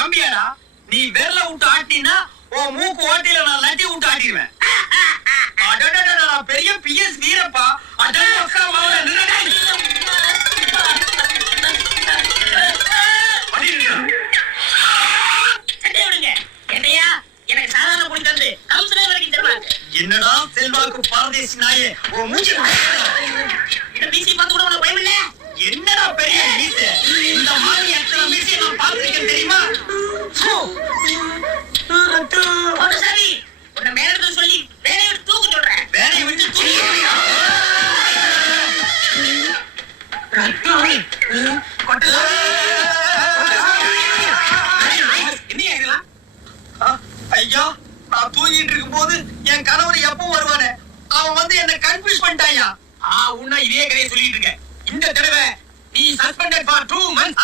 கம்பியாடா நீ விரல விட்டு ஆட்டினா உன் மூக்கு ஓட்டில நான் லட்டி விட்டு ஆட்டிடுவேன். பெரிய பிஎஸ் வீரப்பா. என்னடா செல்வாக்கு பாரதேசி நாயே என்னடா பெரிய மீசை இந்த மாதிரி எத்தனை மீசையை நான் பார்த்திருக்கேன் தெரியுமா? சொல்லி வேலையை விட்டு தூக்க சொல்றேன். வேலையை விட்டு ஐயா நான் தூங்கிட்டு இருக்கும் போது என் கணவர் எப்போ வருவானே அவன் வந்து என்ன கன்ஃபியூஸ் பண்ணிட்டாயா. உன்ன இதே கதையை சொல்லிட்டு இருக்க. இந்த தடவை நீ சஸ்பெண்டட் ஃபார் 2 months.